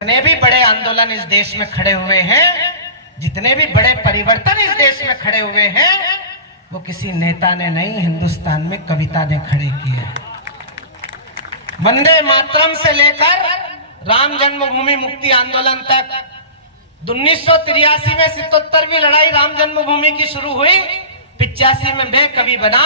जितने भी बड़े आंदोलन इस देश में खड़े हुए हैं, जितने भी बड़े परिवर्तन इस देश में खड़े हुए हैं, वो किसी नेता ने नहीं, हिंदुस्तान में कविता ने खड़े किए। वंदे मातरम से लेकर राम जन्मभूमि मुक्ति आंदोलन तक 1983 में 77वीं लड़ाई राम जन्मभूमि की शुरू हुई। 85 में मैं कवि बना,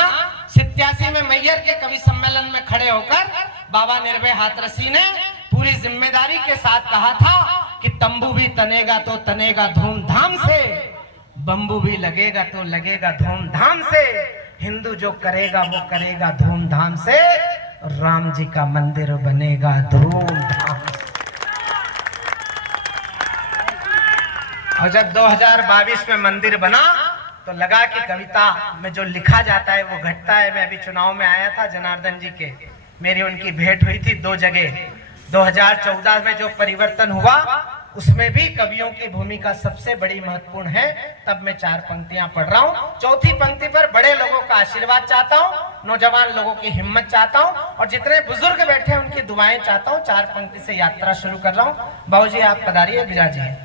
87 में मैयर के कवि सम्मेलन में खड़े होकर बाबा निर्भय हाथरसी ने पूरी जिम्मेदारी के साथ कहा था कि तंबू भी तनेगा तो तनेगा धूमधाम से, बंबू भी लगेगा तो लगेगा धूमधाम से, हिंदू जो करेगा वो करेगा धूमधाम से, राम जी का मंदिर बनेगा धूमधाम से। और जब 2022 में मंदिर बना तो लगा कि कविता में जो लिखा जाता है वो घटता है। मैं अभी चुनाव में आया था, जनार्दन जी के मेरी उनकी भेंट हुई थी 2 जगह। 2014 में जो परिवर्तन हुआ उसमें भी कवियों की भूमिका सबसे बड़ी महत्वपूर्ण है। तब मैं 4 पंक्तियां पढ़ रहा हूं। चौथी पंक्ति पर बड़े लोगों का आशीर्वाद चाहता हूं, नौजवान लोगों की हिम्मत चाहता हूं और जितने बुजुर्ग बैठे हैं उनकी दुआएं चाहता हूं। 4 पंक्ति से यात्रा शुरू कर रहा हूं। बाबूजी आप पधारिए, विराजिए।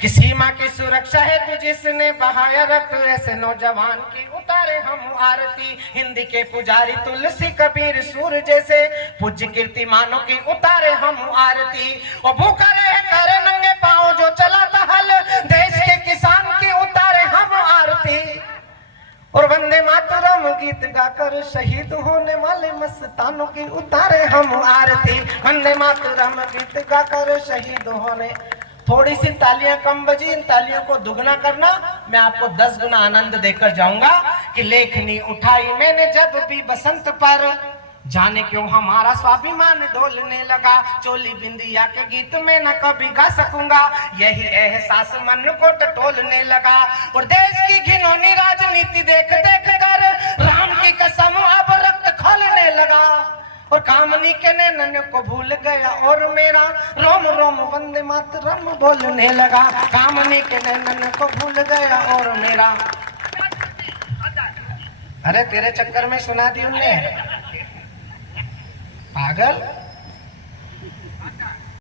कि सीमा की सुरक्षा है तू जिसने बहाया रक्त, ऐसे नौजवान की उतारे हम आरती। हिंदी के पुजारी तुलसी कबीर सूर जैसे पूज्य कीर्तिमानों की उतारे हम आरती। और भूखा रहे करे नंगे पांव जो चलाता हल, देश के किसान की उतारे हम आरती। और वंदे मातरम गीत गाकर शहीद होने वाले मस्तानों की उतारे हम आरती। वंदे मातरम गीत गाकर शहीद होने। थोड़ी सी तालियां कम बजी, इन तालियों को दुगना करना। मैं आपको 10 गुना आनंद देकर जाऊंगा। कि लेखनी उठाई मैंने जब भी बसंत पर, जाने क्यों हमारा स्वाभिमान डोलने लगा। चोली बिंदिया के गीत में न कभी गा सकूंगा, यही एहसास मन को टटोलने लगा। और देश की घिनौनी राजनीति देख देख कर राम की कसम अब रक्त खोलने लगा। और कामनी के नैनन को भूल गया और मेरा रोम रोम वंदे मातरम बोलने लगा। कामनी के नैनन को भूल गया और मेरा। अरे तेरे चक्कर में सुना दी उन्हें, पागल।